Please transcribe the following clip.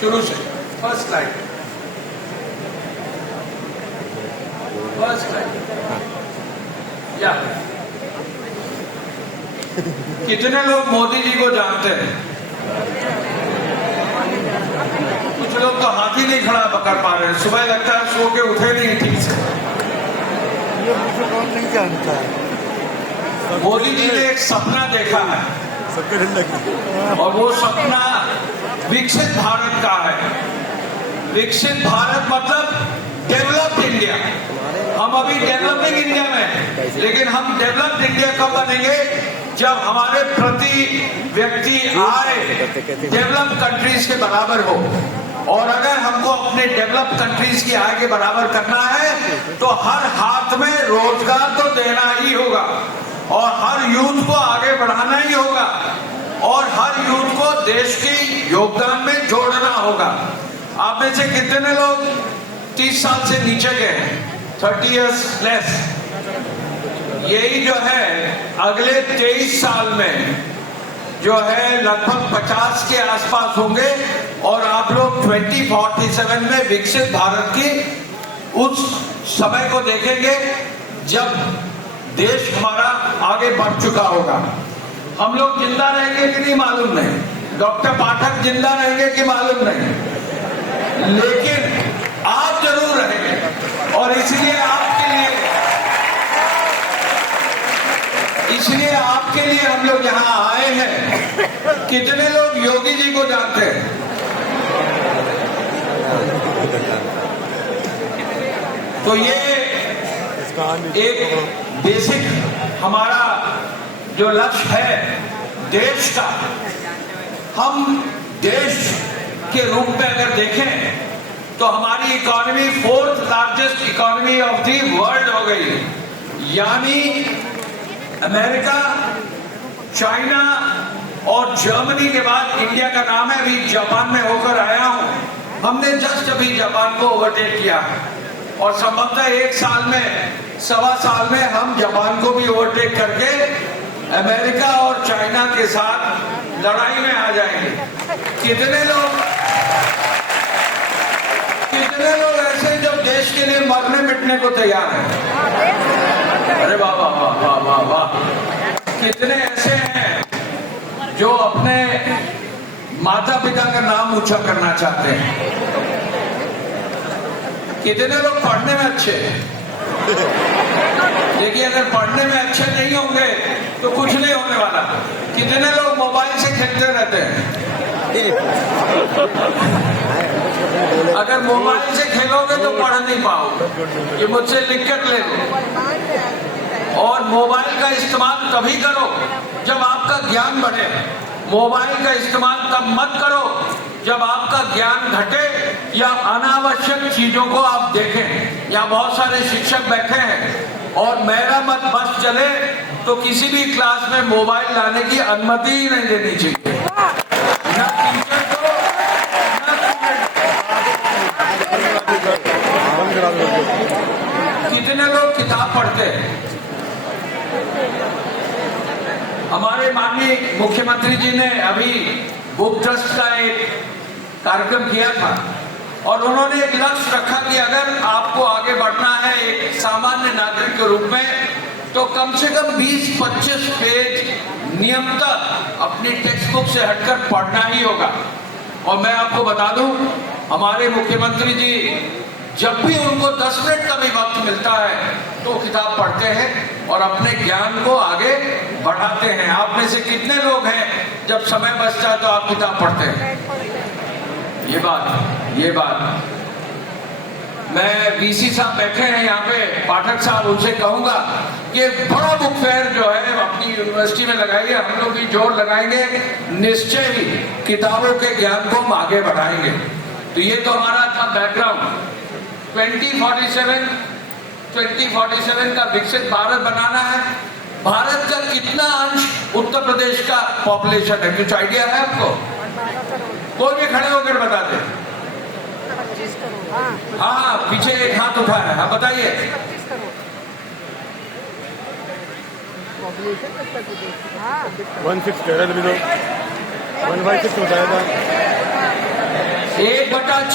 शुरू से first line या कितने लोग मोदी जी को जानते हैं? कुछ लोग तो हाथ ही नहीं खड़ा पकड़ पा रहे। सुबह लगता है सो के उठे नहीं ठीक से। ये मुझे कौन नहीं जानता है। मोदी जी ने एक सपना देखा है सबके डर लगी और वो सपना विकसित भारत का है। विकसित भारत मतलब डेवलप्ड इंडिया। हम अभी डेवलपिंग इंडिया में हैं, लेकिन हम डेवलप्ड इंडिया कब बनेंगे? जब हमारे प्रति व्यक्ति आय डेवलप्ड कंट्रीज के बराबर हो। और अगर हमको अपने डेवलप्ड कंट्रीज की आय के बराबर करना है तो हर हाथ में रोजगार तो देना ही होगा और हर यूथ को आगे बढ़ाना ही होगा और हर यूथ को देश की योगदान में जोड़ना होगा। आप में से कितने लोग 30 साल से नीचे के हैं? 30 years less। यही जो है अगले 23 साल में जो है लगभग 50 के आसपास होंगे और आप लोग 2047 में विकसित भारत की उस समय को देखेंगे जब देश हमारा आगे बढ़ चुका होगा। हम लोग जिंदा रहेंगे कि नहीं मालूम नहीं, डॉक्टर पाठक जिंदा रहेंगे कि मालूम नहीं, लेकिन आप जरूर रहेंगे और इसलिए आपके लिए हम लोग यहाँ आए हैं। कितने लोग योगी जी को जानते हैं? तो ये एक बेसिक हमारा जो लक्ष्य है देश का, हम देश के रूप में अगर देखें तो हमारी economy 4th largest economy of the world हो गई। यानी अमेरिका, चाइना और जर्मनी के बाद इंडिया का नाम है। अभी जापान में होकर आया हूं, हमने जस्ट अभी जापान को ओवरटेक किया और संभवतः 1 साल में, 1.25 साल में हम जापान को भी ओवरटेक करके अमेरिका और चाइना के साथ लड़ाई में आ जाएंगे। कितने लोग ऐसे जो देश के लिए मरने मिटने को तैयार हैं? अरे वाह वाह वाह वाह वाह वाह। कितने ऐसे हैं जो अपने माता पिता का नाम ऊंचा करना चाहते हैं? कितने लोग पढ़ने में अच्छे हैं? देखिए, अगर पढ़ने में अच्छे नहीं होंगे तो कुछ नहीं होने वाला। कितने लोग मोबाइल से खेलते रहते हैं? अगर मोबाइल से खेलोगे तो पढ़ नहीं पाओगे। ये मुझसे लिख कर ले लो। और मोबाइल का इस्तेमाल तभी करो जब आपका ज्ञान बढ़े। मोबाइल का इस्तेमाल तब मत करो जब आपका ज्ञान घटे या अनावश्यक चीजों को आप देखें। यहाँ बहुत सारे शिक्षक बैठे हैं और मेरा मत बस चले तो किसी भी क्लास में मोबाइल लाने की अनुमति ही नहीं देनी चाहिए। ना टीचर को, कितने लोग किताब पढ़ते हैं? हमारे माननीय मुख्यमंत्री जी ने अभी बुक ट्रस्ट का एक कार्यक्रम किया था और उन्होंने एक लक्ष्य रखा कि अगर आपको आगे बढ़ना है एक सामान्य नागरिक के रूप में तो कम से कम 20-25 पेज नियमित अपनी टेक्स्ट बुक से हटकर पढ़ना ही होगा। और मैं आपको बता दूं, हमारे मुख्यमंत्री जी जब भी उनको 10 मिनट का भी वक्त मिलता है तो किताब पढ़ते हैं और अपने ज्ञान को आगे बढ़ाते हैं। आप में से कितने लोग हैं जब समय बचता है तो आप किताब पढ़ते हैं? ये बात मैं वीसी साहब बैठे हैं यहाँ पे, पाठक साहब, उनसे कहूंगा कि बड़ा बुक फेयर जो है अपनी यूनिवर्सिटी में लगाइए। हम लोग भी जोर लगाएंगे, निश्चय ही किताबों के ज्ञान को हम आगे बढ़ाएंगे। तो ये तो हमारा था बैकग्राउंड। 2047 का विकसित भारत बनाना है। भारत का कितना अंश उत्तर प्रदेश का पॉपुलेशन है? कुछ आइडिया है आपको? कोई भी खड़े होकर बता दे। हाँ, पीछे एक हाथ उठा है। हाँ, बताइए। 1/6 कह रहे थे, 1/6 बताया था। एक